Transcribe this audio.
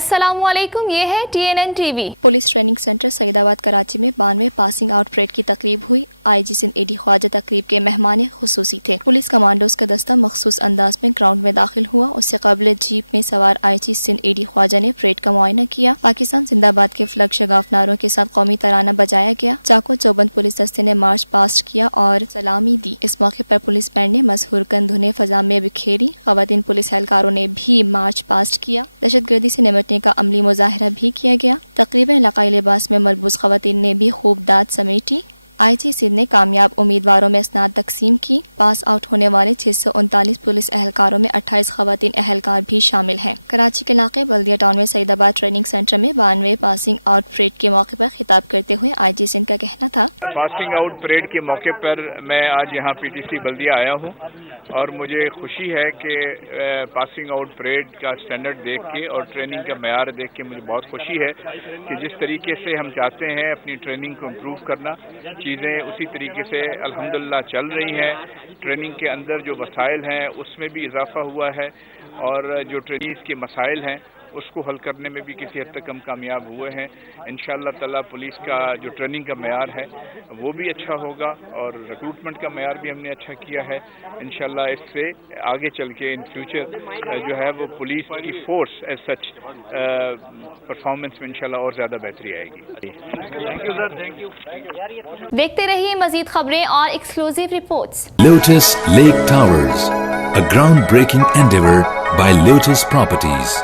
अस्सलामु अलैकुम, ये है TNN TV। Police training centre Saeedabad Karachi में 92 पासिंग आउट परेड की तकरीब हुई। IG सिंध AD ख्वाजा तकरीब के मेहमान खुसूसी थे। पुलिस कमांडोज का दस्ता मखसूस अंदाज में ग्राउंड में दाखिल हुआ। उससे कबल जीप में सवार IG सिंध AD ख्वाजा ने परेड का मुआयना किया। पाकिस्तान जिंदाबाद के फ्लग शगाफ नारों के साथ कौमी तराना बजाया गया। चाको चौबंद पुलिस दस्ते ने मार्च पास्ट किया और सलामी दी। इस मौके पर पुलिस बैंड ने मशहूर कंधुने फजा में बिखेरी। खवातीन पुलिस एहलकारों ने भी मार्च पास्ट किया। दहशतगर्दी से निपटने का अमली मुजाहरा भी किया गया। तकरीबन इलाकाई लिबास में मलबूस खवातीन ने भी खूब दाद समेटी। IG सिंध ने कामयाब उम्मीदवारों में इसनाद तकसीम की। पास आउट होने वाले 639 पुलिस एहलकारों में 28 खवातीन एहलकार भी शामिल हैं। कराची के इलाके बल्दिया टाउन में सईदाबाद ट्रेनिंग सेंटर में 92 पासिंग आउट परेड के मौके पर खिताब करते हुए IG सिंध का कहना था, पासिंग आउट परेड के मौके पर मैं आज यहाँ PTC बल्दिया आया हूँ और मुझे खुशी है कि पासिंग आउट परेड का स्टैंडर्ड देख के और ट्रेनिंग का मयार देख के मुझे बहुत खुशी है कि जिस तरीके से हम चाहते हैं अपनी ट्रेनिंग को इम्प्रूव करना, चीज़ें उसी तरीके से अल्हम्दुलिल्लाह चल रही हैं। ट्रेनिंग के अंदर जो मसाइल हैं उसमें भी इजाफा हुआ है और जो ट्रेनिंग्स के मसाइल हैं उसको हल करने में भी किसी हद तक हम कामयाब हुए हैं। इंशाअल्लाह ताला पुलिस का जो ट्रेनिंग का मयार है वो भी अच्छा होगा और रिक्रूटमेंट का मयार भी हमने अच्छा किया है। इंशाअल्लाह इससे आगे चल के इन फ्यूचर जो है वो पुलिस की फोर्स एज सच परफॉर्मेंस में इंशाअल्लाह और ज़्यादा बेहतरी आएगी। Thank you sir, thank you. देखते रहिए मजीद खबरें और exclusive reports. Lotus Lake Towers, a groundbreaking endeavor by Lotus Properties.